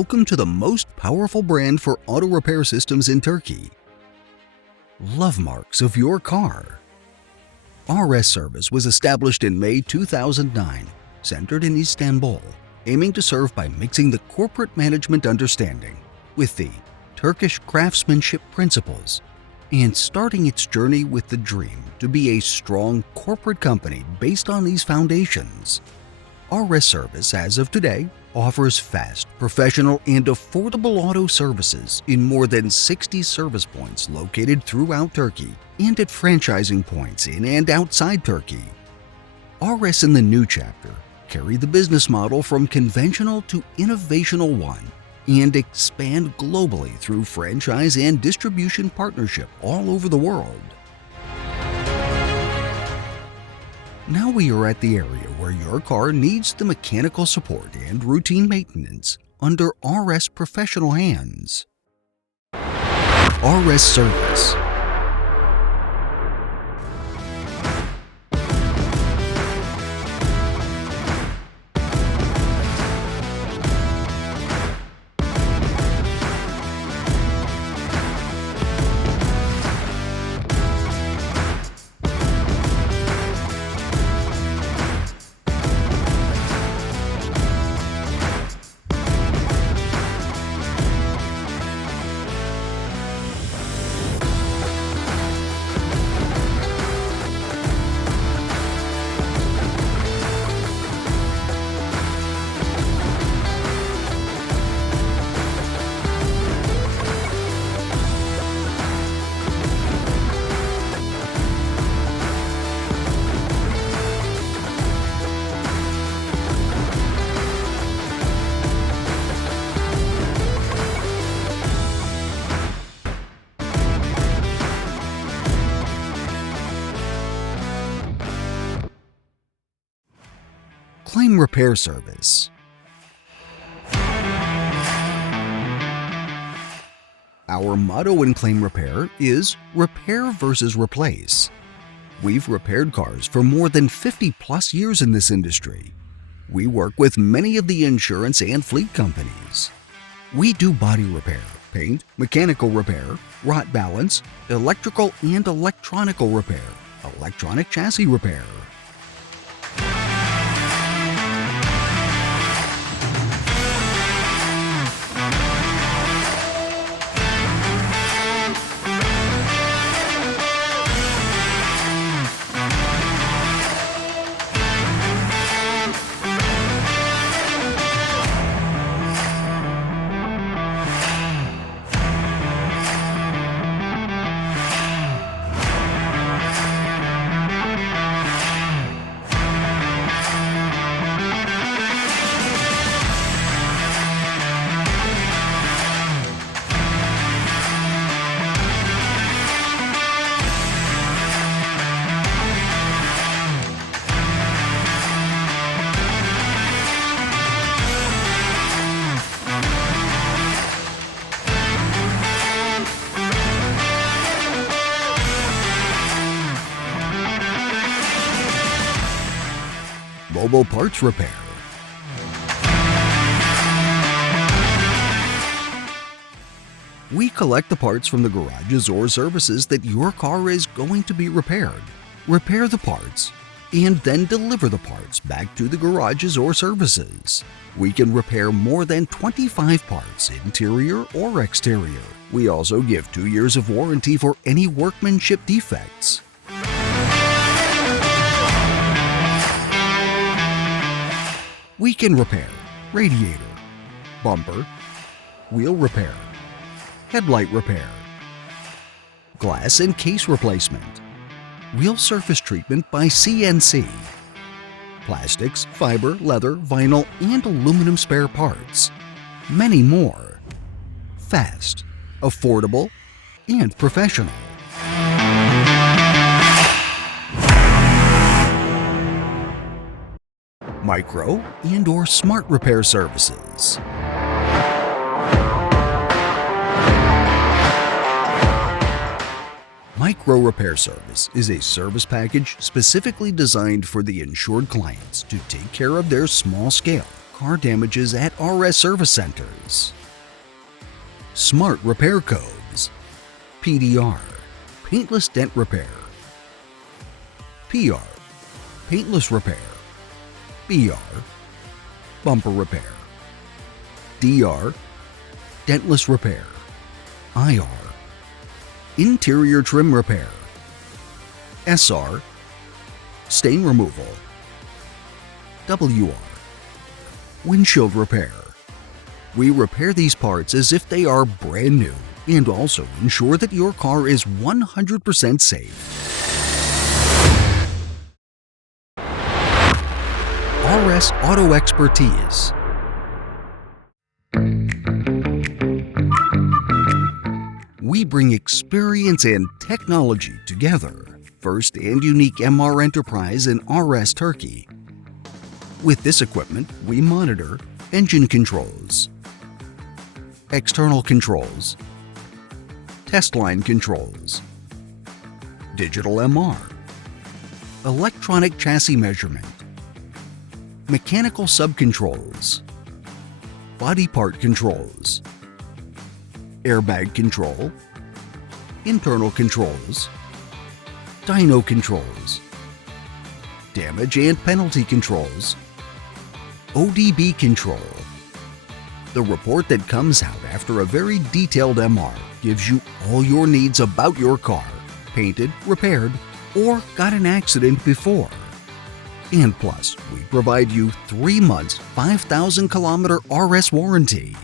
welcome to the most powerful brand for auto repair systems in Turkey. Love marks of your car. RS Service was established in May 2009, centered in Istanbul, aiming to serve by mixing the corporate management understanding with the Turkish craftsmanship principles and starting its journey with the dream to be a strong corporate company based on these foundations. RS Service, as of today, offers fast, professional, and affordable auto services in more than 60 service points located throughout Turkey and at franchising points in and outside Turkey. RS in the new chapter carry the business model from conventional to innovational one and expand globally through franchise and distribution partnership all over the world. Now we are at the area where your car needs the mechanical support and routine maintenance under RS professional hands. RS Service. Claim Repair Service. Our motto in claim repair is repair versus replace. We've repaired cars for more than 50 plus years in this industry. We work with many of the insurance and fleet companies. We do body repair, paint, mechanical repair, rot balance, electrical and electronical repair, electronic chassis repair. Mobile parts repair. We collect the parts from the garages or services that your car is going to be repaired, repair the parts, and then deliver the parts back to the garages or services. We can repair more than 25 parts, interior or exterior. We also give 2 years of warranty for any workmanship defects. We can repair radiator, bumper, wheel repair, headlight repair, glass and case replacement, wheel surface treatment by CNC, plastics, fiber, leather, vinyl, and aluminum spare parts, many more. Fast, affordable, and professional. Micro and/or smart repair services. Micro repair service is a service package specifically designed for the insured clients to take care of their small-scale, car damages at RS service centers. Smart repair codes. PDR, paintless dent repair. PR, paintless repair. BR, bumper repair. DR, dentless repair. IR, interior trim repair. SR, stain removal. WR, windshield repair. We repair these parts as if they are brand new and also ensure that your car is 100% safe. RS Auto Expertise. We bring experience and technology together. First and unique MR enterprise in RS Turkey. With this equipment, we monitor engine controls, external controls, test line controls, digital MR, electronic chassis measurement, mechanical subcontrols, body part controls, airbag control, internal controls, dyno controls, damage and penalty controls, ODB control. The report that comes out after a very detailed MR gives you all your needs about your car, painted, repaired, or got an accident before. And plus, we provide you 3 months, 5,000-kilometer RS warranty.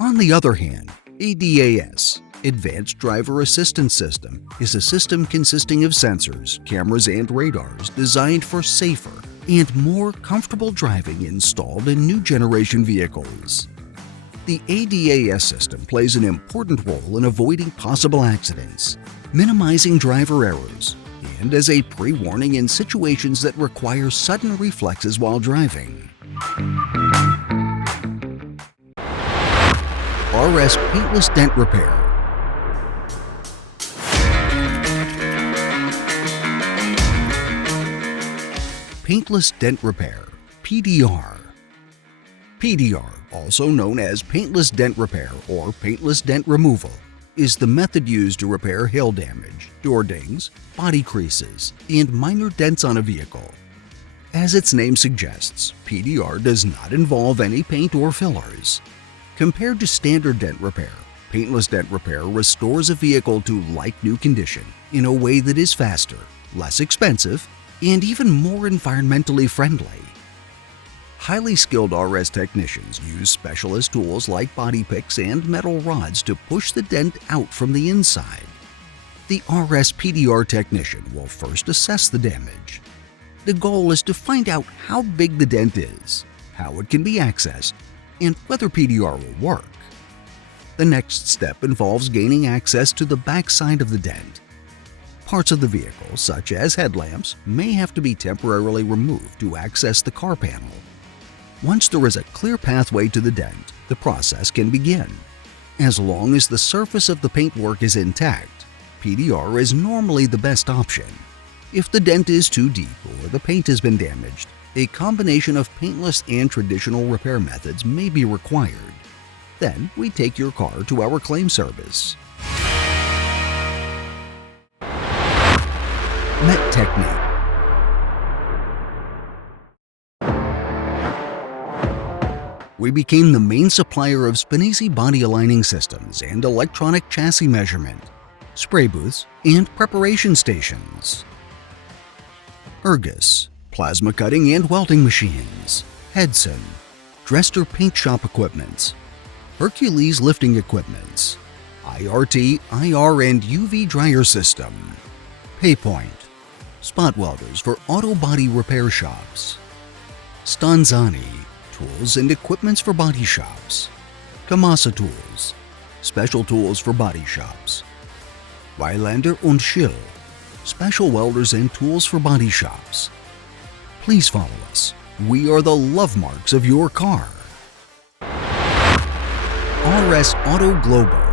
On the other hand, ADAS, Advanced Driver Assistance System, is a system consisting of sensors, cameras, and radars designed for safer and more comfortable driving installed in new generation vehicles. The ADAS system plays an important role in avoiding possible accidents, minimizing driver errors, and as a pre-warning in situations that require sudden reflexes while driving. RS Paintless Dent Repair. Paintless Dent Repair, PDR. PDR, also known as Paintless Dent Repair or Paintless Dent Removal, is the method used to repair hail damage, door dings, body creases, and minor dents on a vehicle. As its name suggests, PDR does not involve any paint or fillers. Compared to standard dent repair, Paintless Dent Repair restores a vehicle to like-new condition in a way that is faster, less expensive, and even more environmentally friendly. Highly skilled RS technicians use specialist tools like body picks and metal rods to push the dent out from the inside. The RS PDR technician will first assess the damage. The goal is to find out how big the dent is, how it can be accessed, and whether PDR will work. The next step involves gaining access to the back side of the dent. Parts of the vehicle, such as headlamps, may have to be temporarily removed to access the car panel. Once there is a clear pathway to the dent, the process can begin. As long as the surface of the paintwork is intact, PDR is normally the best option. If the dent is too deep or the paint has been damaged, a combination of paintless and traditional repair methods may be required. Then we take your car to our claim service. Met Technique. We became the main supplier of Spinisi body aligning systems and electronic chassis measurement, spray booths, and preparation stations. Ergus, plasma cutting and welding machines. Hedson, Dresser paint shop equipment. Hercules lifting equipment. IRT, IR, and UV dryer system. Paypoint, spot welders for auto body repair shops. Stanzani, tools and equipments for body shops. Kamasa tools, special tools for body shops. Weilander und Schill, special welders and tools for body shops. Please follow us. We are the love marks of your car. RS Auto Global.